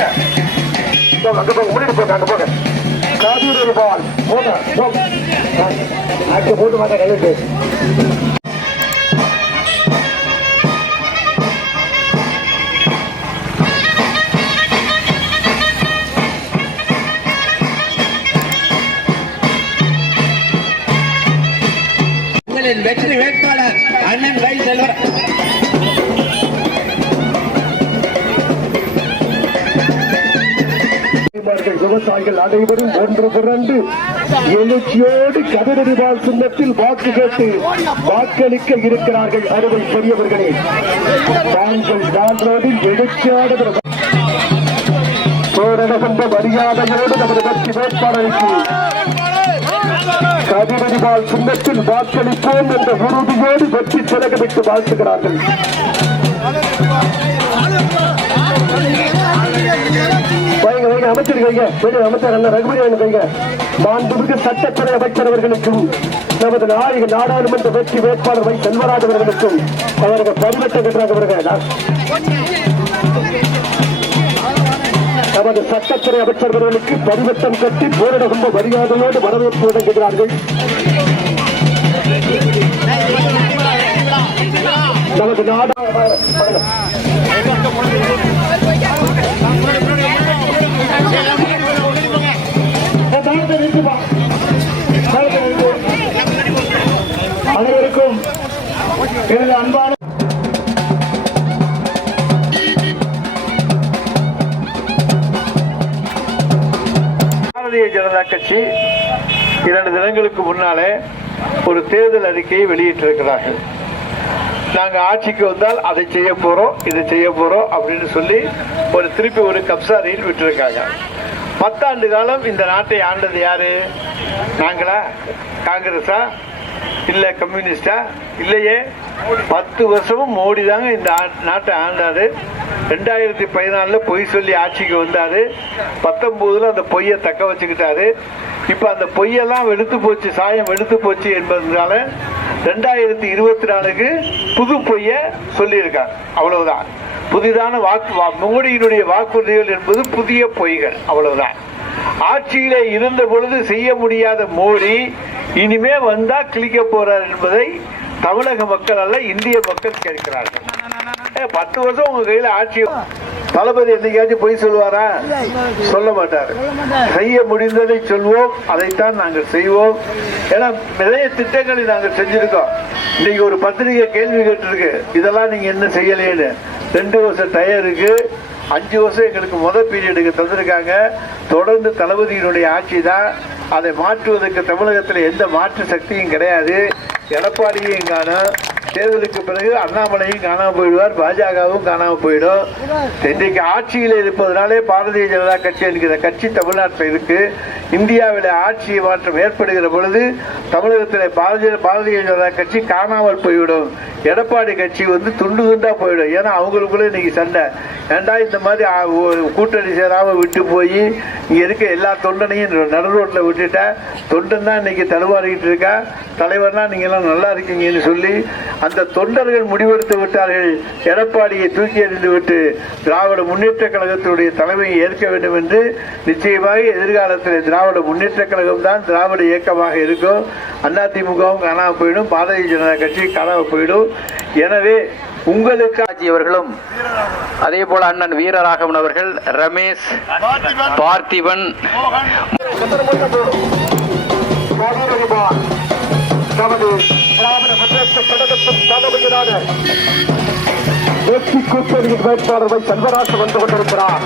போங்க போங்க அங்க போங்க முன்னாடி போங்க அங்க போங்க காவிரி பால் போங்க போங்க அங்க போட்டு மாட்டா கழிட்டு வெற்றி வேட்பாளர் அண்ணன் வை செல்வர் விவசாயிகள் விவசாயிகள் அனைவரும் ஒன்று திரண்டு எழுச்சியோடு கதிரடிவால் சின்னத்தில் வாக்கு கேட்டு வாக்களிக்க இருக்கிறார்கள் அறுவை பெரியவர்களே. தாங்கள் நாளோடில் எழுச்சியோடு பேரழகந்த மரியாதையோடு நமது வெற்றி வேட்பாளருக்கு கதிரடிவால் சின்னத்தில் வாக்களிப்போம் என்ற உறுதியோடு வெற்றி திலகமிட்டு வாழ்த்துகிறார்கள். அமைச்சர் கைங்க பெரிய அமைச்சர் அண்ணன் ரகுபதி அண்ணன் கைங்க மாண்புமிகு சட்டத்துறை அமைச்சர் அவர்களுக்கும் நமது நாயக நாடாளுமன்ற வெற்றி வேட்பாளர் வை செல்வராஜ் அவர்களுக்கும் அவர்கள் பரிவட்டம் கட்டுறாங்க நமது சட்டத்துறை அமைச்சர் அவர்களுக்கு பரிவட்டம் கட்டி போரிடகும்ப மரியாதையோடு வரவேற்பு வழங்குகிறார்கள். நமது நாடாளுமன்ற எனது அன்பான பாரதிய ஜனதா கட்சி இரண்டு தினங்களுக்கு முன்னாலே ஒரு தேர்தல் அறிக்கையை வெளியிட்டிருக்கிறார்கள். நாங்கள் ஆட்சிக்கு வந்தால் அதை செய்ய போகிறோம் இதை செய்ய போகிறோம் அப்படின்னு சொல்லி ஒரு திருப்பி ஒரு கப்சாரியில் விட்டுருக்காங்க. பத்தாண்டு காலம் இந்த நாட்டை ஆண்டது யாரு? நாங்களா? காங்கிரஸா? இல்ல கம்யூனிஸ்டா? இல்லையே. பத்து வருஷமும் மோடி தாங்க இந்த ஆ- நாட்டை ஆண்டாரு. ரெண்டாயிரத்தி பதினாலுல பொய் சொல்லி ஆட்சிக்கு வந்தாரு. பத்தொன்பதுல அந்த பொய்யை தக்க வச்சுக்கிட்டாரு. இப்ப அந்த பொய்யெல்லாம் வெளுத்து போச்சு சாயம் வெளுத்து போச்சு என்பதனால ரெண்டாயிரத்தி இருபத்தி நாலுக்கு புது பொய்ய சொல்லியிருக்காங்க. அவ்வளவுதான். புதிதான வாக்கு வா- மோடியினுடைய வாக்குறுதிகள் என்பது புதிய பொய்கள். அவ்வளவுதான். ஆட்சியிலே இருந்த பொழுது செய்ய முடியாத மோடி இனிமே வந்தா கிளிக்க போறார் என்பதை தமிழக மக்கள் அல்ல இந்திய மக்கள் கேட்கிறார்கள். பத்து வருஷம் உங்க கையில ஆட்சி தளபதி என்னைக்காச்சும் பொய் சொல்லுவாரா? சொல்ல மாட்டாரு. செய்ய முடிந்ததை சொல்வோம் அதைத்தான் நாங்கள் செய்வோம். ஏன்னா நிறைய திட்டங்களை நாங்கள் செஞ்சிருக்கோம். இன்னைக்கு ஒரு பத்திரிகை கேள்வி கேட்டிருக்கு. இதெல்லாம் நீங்க என்ன செய்யலையேன்னு. ரெண்டு வருஷம் டயருக்கு அஞ்சு வருஷம் எங்களுக்கு முதல் பீரியடுக்கு தந்திருக்காங்க. தொடர்ந்து தளபதியினுடைய ஆட்சி தான். அதை மாற்றுவதற்கு தமிழகத்தில் எந்த மாற்று சக்தியும் கிடையாது. எடப்பாடியும் காணும். தேர்தலுக்கு பிறகு அண்ணாமலையும் காணாம போயிடுவார். பாஜகவும் காணாமல் போயிடும். இன்றைக்கு ஆட்சியில் இருப்பதனாலே பாரதிய ஜனதா கட்சி என்கிற கட்சி தமிழ்நாட்டில் இருக்கு. இந்தியாவில் ஆட்சி மாற்றம் ஏற்படுகிற பொழுது தமிழகத்தில் பாரதிய பாரதிய ஜனதா கட்சி காணாமல் போய்விடும். எடப்பாடி கட்சி வந்து துண்டு துண்டாக போயிடும். ஏன்னா அவங்களுக்குள்ளே இன்னைக்கு சண்டை. ஏண்டா இந்த மாதிரி கூட்டணி சேராமல் விட்டு போய் இங்க இருக்க எல்லா தொண்டனையும் நடு ரோட்டில் விட்டுட்டா தொண்டன் தான் இன்னைக்கு தடுமாறிக்கிட்டு இருக்கா தலைவர்னா நீங்க எல்லாம் நல்லா இருக்கீங்கன்னு சொல்லி அந்த தொண்டர்கள் முடிவெடுத்து விட்டார்கள். எடப்பாடியை தூக்கி எறிந்து விட்டு திராவிட முன்னேற்ற கழகத்தினுடைய தலைமையை ஏற்க வேண்டும் என்று நிச்சயமாக எதிர்காலத்தில் திராவிட முன்னேற்ற கழகம் தான் திராவிட இயக்கமாக இருக்கும். அதிமுகவும் காணாம போயிடும் பாரதிய ஜனதா கட்சி காணாம போயிடும். எனவே உங்களுக்கு ஆஜியவர்களும் அதே போல அண்ணன் வீரராகவன் அவர்கள் ரமேஷ் பார்த்திபன் நமது வேட்பாளர் செல்வராசு வந்து கொண்டிருக்கிறார்.